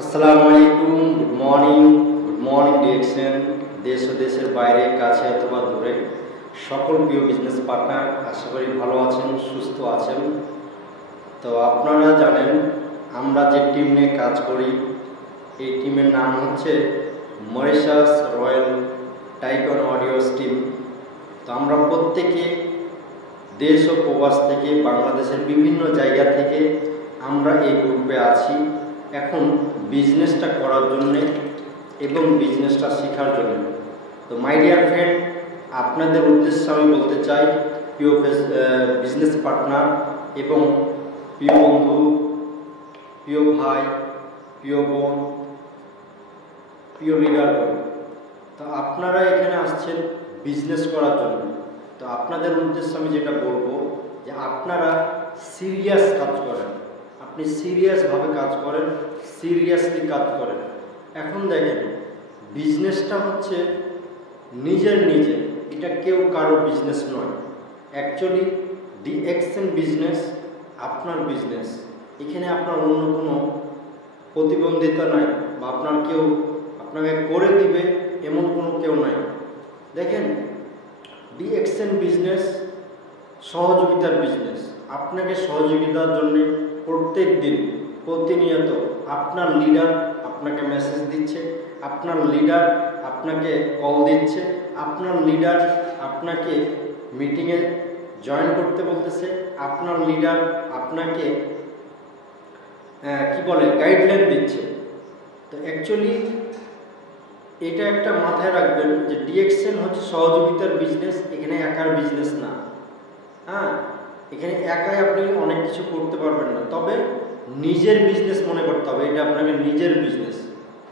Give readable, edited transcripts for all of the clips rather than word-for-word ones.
আসসালামু আলাইকুম, good morning DXN. দেশ ও দেশের বাইরে, কাছে অথবা দূরে সকল প্রিয় বিজনেস পার্টনার, আশা করি ভালো আছেন, সুস্থ আছেন। তো আপনারা জানেন আমরা যে টিম নিয়ে কাজ করি, এই টিমের নাম হচ্ছে Mauritius royal tycoon audios team. তো আমরা প্রত্যেকে দেশ ও প্রবাস থেকে, বাংলাদেশের বিভিন্ন জায়গা থেকে আমরা এই গ্রুপে আছি এখন বিজনেসটা করার জন্যে এবং বিজনেসটা শেখার জন্য। তো মাই ডিয়ার ফ্রেন্ড, আপনাদের উদ্দেশ্যে আমি বলতে চাই, প্রিয় বিজনেস পার্টনার এবং প্রিয় বন্ধু, প্রিয় ভাই, প্রিয় বোন, প্রিয় লিডার, তো আপনারা এখানে আসছেন বিজনেস করার জন্য। তো আপনাদের উদ্দেশ্যে আমি যেটা বলবো যে আপনারা সিরিয়াস কাজ করেন, আপনি সিরিয়াসভাবে কাজ করেন, সিরিয়াসলি কাজ করেন। এখন দেখেন, বিজনেসটা হচ্ছে নিজের, এটা কেউ কারো বিজনেস নয়। অ্যাকচুয়ালি ডিএক্সএন বিজনেস আপনার বিজনেস। এখানে আপনার অন্য কোনো প্রতিবন্ধিতা নাই বা আপনার কেউ আপনাকে করে দিবে এমন কোনো কেউ নাই। দেখেন, ডিএক্সএন বিজনেস সহযোগিতার বিজনেস। আপনাকে সহযোগিতার জন্য প্রত্যেক দিন, প্রতিনিয়ত আপনার লিডার আপনাকে মেসেজ দিচ্ছে, আপনার লিডার আপনাকে কল দিচ্ছে, আপনার লিডার আপনাকে মিটিংয়ে জয়েন করতে বলতেছে, আপনার লিডার আপনাকে গাইডলাইন দিচ্ছে। তো অ্যাকচুয়ালি এটা একটা মাথায় রাখবেন যে ডিএক্সএন হচ্ছে সহযোগিতার বিজনেস, এখানে একার বিজনেস না। এখানে একাই আপনি অনেক কিছু করতে পারবেন না, তবে নিজের বিজনেস মনে করতে হবে, এটা আপনাকে নিজের বিজনেস।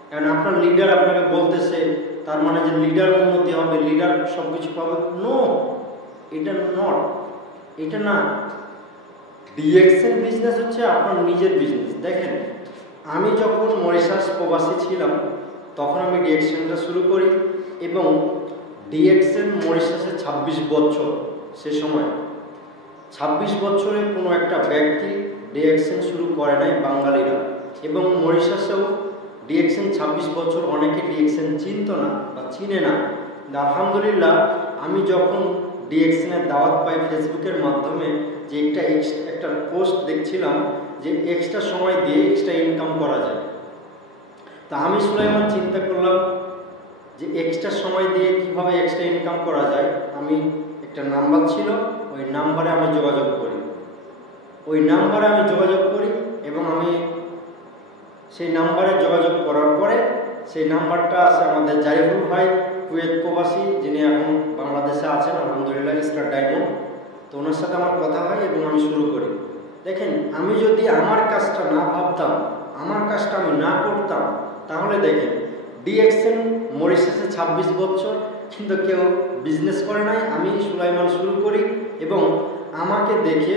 কারণ আপনার লিডার আপনাকে বলতেছে তার মানে যে লিডার উন্নতি হবে, লিডার সব কিছু পাবে, নো, এটা না। ডিএক্সএন বিজনেস হচ্ছে আপনার নিজের বিজনেস। দেখেন, আমি যখন মরিশাস প্রবাসী ছিলাম তখন আমি ডিএক্সএনটা শুরু করি এবং ডিএক্সএন মরিশাসে 26 বছর। সে সময় 26 বছরে কোনো একটা ব্যক্তি ডিএক্সএন শুরু করে নাই বাঙালিরা, এবং মরিশাসেও ডিএক্সএন 26 বছর অনেকে ডিএক্সএন চিনত না বা চিনে না। আলহামদুলিল্লাহ, আমি যখন ডিএক্সএনের দাওয়াত পাই ফেসবুকের মাধ্যমে, যে একটা পোস্ট দেখছিলাম যে এক্সট্রা সময় দিয়ে এক্সট্রা ইনকাম করা যায়। তা আমি সুলাইমান চিন্তা করলাম যে এক্সট্রা সময় দিয়ে কিভাবে এক্সট্রা ইনকাম করা যায়। আমি একটা নাম্বার ছিল, ওই নাম্বারে আমি যোগাযোগ করি এবং আমি সেই নাম্বারে যোগাযোগ করার পরে সেই নাম্বারটা আছে আমাদের জারিফুল ভাই, কুয়েত প্রবাসী, যিনি এখন বাংলাদেশে আছেন আলহামদুলিল্লাহ, স্টার ডায়মন্ড। তো ওনার সাথে আমার কথা হয় এবং আমি শুরু করি। দেখেন, আমি যদি আমার কাজটা না ভাবতাম, আমার কাজটা আমি না করতাম, তাহলে দেখেন ডিএক্সএন মরিশাসে 26 বছর কিন্তু কেউ বিজনেস করে নাই। আমি সুলাইমান শুরু করি এবং আমাকে দেখে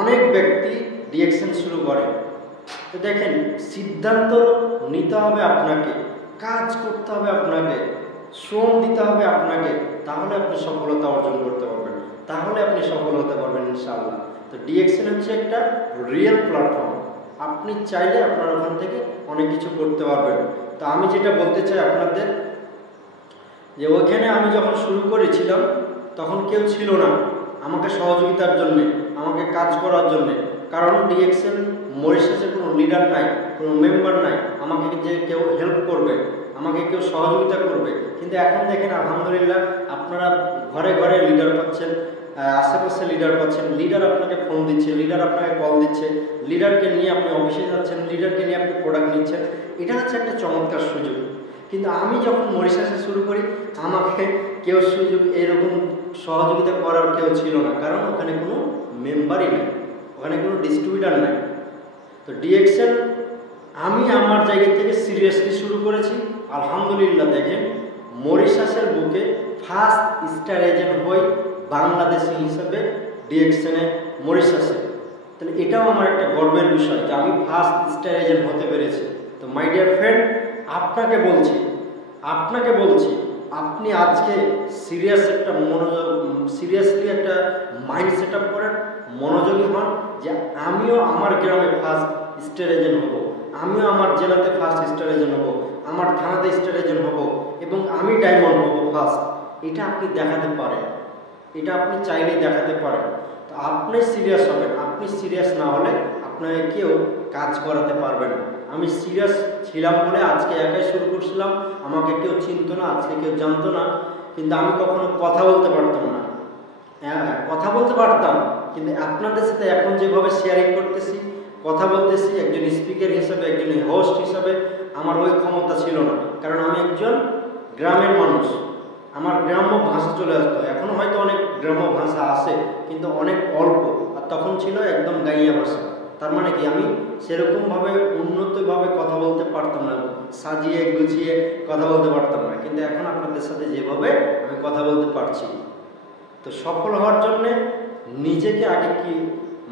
অনেক ব্যক্তি ডিএক্সএন শুরু করে। তো দেখেন, সিদ্ধান্ত নিতে হবে আপনাকে, কাজ করতে হবে আপনাকে, শ্রম দিতে হবে আপনাকে, তাহলে আপনি সফলতা অর্জন করতে পারবেন, তাহলে আপনি সফল হতে পারবেন ইনশাআল্লাহ। তো ডিএক্সএন হচ্ছে একটা রিয়েল প্ল্যাটফর্ম, আপনি চাইলে আপনার ওখান থেকে অনেক কিছু করতে পারবেন। তো আমি যেটা বলতে চাই আপনাদের, যে ওইখানে আমি যখন শুরু করেছিলাম তখন কেউ ছিল না আমাকে সহযোগিতার জন্যে, আমাকে কাজ করার জন্যে। কারণ ডিএক্সএন মরিশাসে কোনো লিডার নাই, কোনো মেম্বার নাই আমাকে যে কেউ হেল্প করবে, আমাকে কেউ সহযোগিতা করবে। কিন্তু এখন দেখেন আলহামদুলিল্লাহ, আপনারা ঘরে ঘরে লিডার পাচ্ছেন, আশেপাশে লিডার পাচ্ছেন, লিডার আপনাকে ফোন দিচ্ছে, লিডার আপনাকে কল দিচ্ছে, লিডারকে নিয়ে আপনি অফিসে যাচ্ছেন, লিডারকে নিয়ে আপনি প্রোডাক্ট নিচ্ছেন। এটা হচ্ছে একটা চমৎকার সুযোগ। কিন্তু আমি যখন মরিশাসে শুরু করি, আমাকে কেউ এরকম সহযোগিতা করার কেউ ছিল না, কারণ ওখানে কোনো মেম্বারই নেই, ওখানে কোনো ডিস্ট্রিবিউটার নাই। তো ডিএক্সএন আমি আমার জায়গা থেকে সিরিয়াসলি শুরু করেছি। আলহামদুলিল্লাহ, দেখেন মরিশাসের বুকে ফার্স্ট স্টার এজেন্ট হই বাংলাদেশি হিসাবে ডিএক্সএনে মরিশাসে। তাহলে এটাও আমার একটা গর্বের বিষয় যে আমি ফার্স্ট স্টার এজেন্ট হতে পেরেছি। তো মাই ডিয়ার ফ্রেন্ড, আপনাকে বলছি আপনি আজকে সিরিয়াসলি একটা মাইন্ড সেট আপ করেন, মনোযোগী হন যে আমিও আমার গ্রামে ফার্স্ট স্টার এজেন্ট হব, আমিও আমার জেলাতে ফার্স্ট স্টার এজেন্ট হব, আমার থানাতে স্টার এজেন্ট হব এবং আমি ডায়মন্ড হব ফার্স্ট, এটা আপনি দেখাতে পারেন, এটা আপনি চাইলেই দেখাতে পারেন। তো আপনি সিরিয়াস হবেন, আপনি সিরিয়াস না হলে আপনাকে কেউ কাজ করাতে পারবে না। আমি সিরিয়াস ছিলাম বলে আজকে একাই শুরু করছিলাম, আমাকে কেউ চিনতো না, আজকে কেউ জানতো না, কিন্তু আমি কখনো কথা বলতে পারতাম না। হ্যাঁ, কথা বলতে পারতাম, কিন্তু আপনাদের সাথে এখন যেভাবে শেয়ারিং করতেছি, কথা বলতেছি, একজন স্পিকার হিসাবে, একজন হোস্ট হিসাবে আমার ওই ক্ষমতা ছিল না, কারণ আমি একজন গ্রামের মানুষ। আমার গ্রাম্য ভাষা চলে আসতো, এখনও হয়তো অনেক গ্রাম্য ভাষা আছে কিন্তু অনেক অল্প, আর তখন ছিল একদম গাইয়া ভাষা। তার মানে কি আমি সেরকমভাবে উন্নতভাবে কথা বলতে পারতাম না, সাজিয়ে গুছিয়ে কথা বলতে পারতাম না, কিন্তু এখন আপনাদের সাথে যেভাবে আমি কথা বলতে পারছি। তো সফল হওয়ার জন্যে নিজেকে আগে কি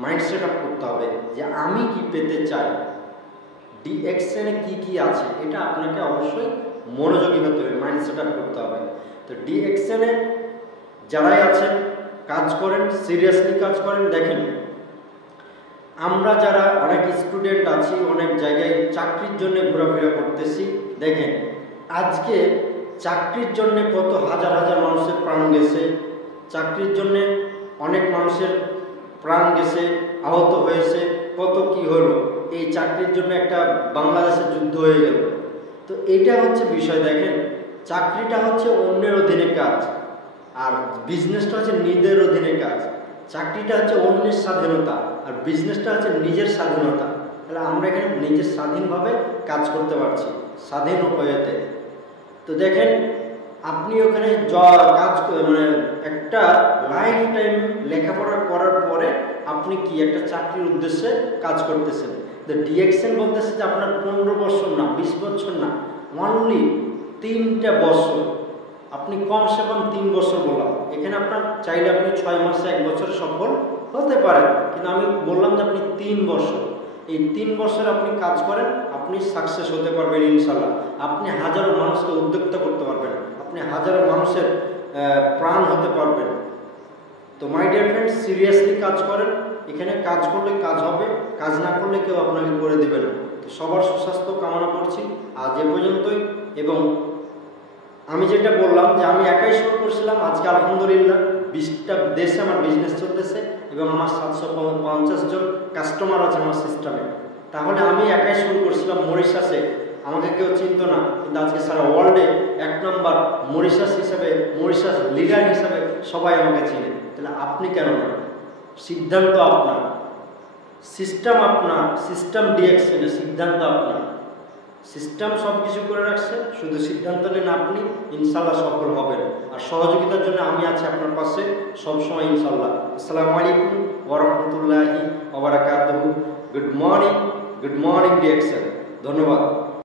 মাইন্ড সেট আপ করতে হবে যে আমি কি পেতে চাই, ডিএক্সএনে কি কি আছে, এটা আপনাকে অবশ্যই মনোযোগী হতে হবে, মাইন্ড সেট আপ করতে হবে। তো ডিএক্সএনে যারাই আছেন কাজ করেন, সিরিয়াসলি কাজ করেন। দেখেন আমরা যারা অনেক স্টুডেন্ট আছি, অনেক জায়গায় চাকরির জন্য ঘোরাফেরা করতেছি, দেখেন আজকে চাকরির জন্য কত হাজার হাজার মানুষের প্রাণ গেছে, চাকরির জন্য অনেক মানুষের প্রাণ গেছে, আহত হয়েছে, কত কি হলো, এই চাকরির জন্য একটা বাংলাদেশের যুদ্ধ হয়ে গেল। তো এইটা হচ্ছে বিষয়। দেখেন চাকরিটা হচ্ছে অন্যের অধীনে কাজ, আর বিজনেসটা হচ্ছে নিজের অধীনে কাজ। চাকরিটা হচ্ছে অন্যের স্বাধীনতা, আর বিজনেসটা হচ্ছে নিজের স্বাধীনতা। তাহলে আমরা এখানে নিজের স্বাধীনভাবে কাজ করতে পারছি, স্বাধীন উপায়তে। তো দেখেন আপনি ওখানে কাজ মানে একটা লাইফ টাইম লেখাপড়া করার পরে আপনি কি একটা চাকরির উদ্দেশ্যে কাজ করতেছেন। তো ডিএক্সএন বলতেছে যে আপনার 15 বছর না, 20 বছর না, অনলি 3টা বছর, আপনি কমসে কম 3 বছর বললাম। এখানে আপনার চাইলে আপনি 6 মাসে 1 বছর সফল হতে পারেন, কিন্তু আমি বললাম যে আপনি 3 বছর, এই 3 বছর আপনি কাজ করেন, আপনি সাকসেস হতে পারবেন ইনশাল্লাহ। আপনি হাজারো মানুষকে উদ্যোক্তা করতে পারবেন, আপনি হাজারো মানুষের প্রাণ হতে পারবেন। তো মাই ডিয়ার ফ্রেন্ডস, সিরিয়াসলি কাজ করেন, এখানে কাজ করলে কাজ হবে, কাজ না করলে কেউ আপনাকে করে দেবে না। তো সবার সুস্বাস্থ্য কামনা করছি আজ এ পর্যন্তই। এবং আমি যেটা বললাম যে আমি একাই শুরু করছিলাম, আজকে আলহামদুলিল্লাহ 20টা দেশে আমার বিজনেস চলতেছে এবং আমার 750 জন কাস্টমার আছে আমার সিস্টেমে। তাহলে আমি একাই শুরু করছিলাম মরিশাসে, আমাকে কেউ চিনত না, কিন্তু আজকে সারা ওয়ার্ল্ডে 1 নম্বর মরিশাস হিসাবে, মরিশাস লিডার হিসাবে সবাই আমাকে চিনে। তাহলে আপনি কেন না? সিদ্ধান্ত আপনার, সিস্টেম আপনার, সিস্টেম ডিএক্সএনের সিদ্ধান্ত আপনার। সিস্টেম সব কিছু করে রাখছে, শুধু সিদ্ধান্ত নেন আপনি, ইনশাল্লাহ সফল হবেন। আর সহযোগিতার জন্য আমি আছি আপনার পাশে সবসময় ইনশাল্লাহ। আসসালামু আলাইকুম ওয়া রাহমাতুল্লাহি ওয়া বারাকাতুহু। Good morning DXN. ধন্যবাদ।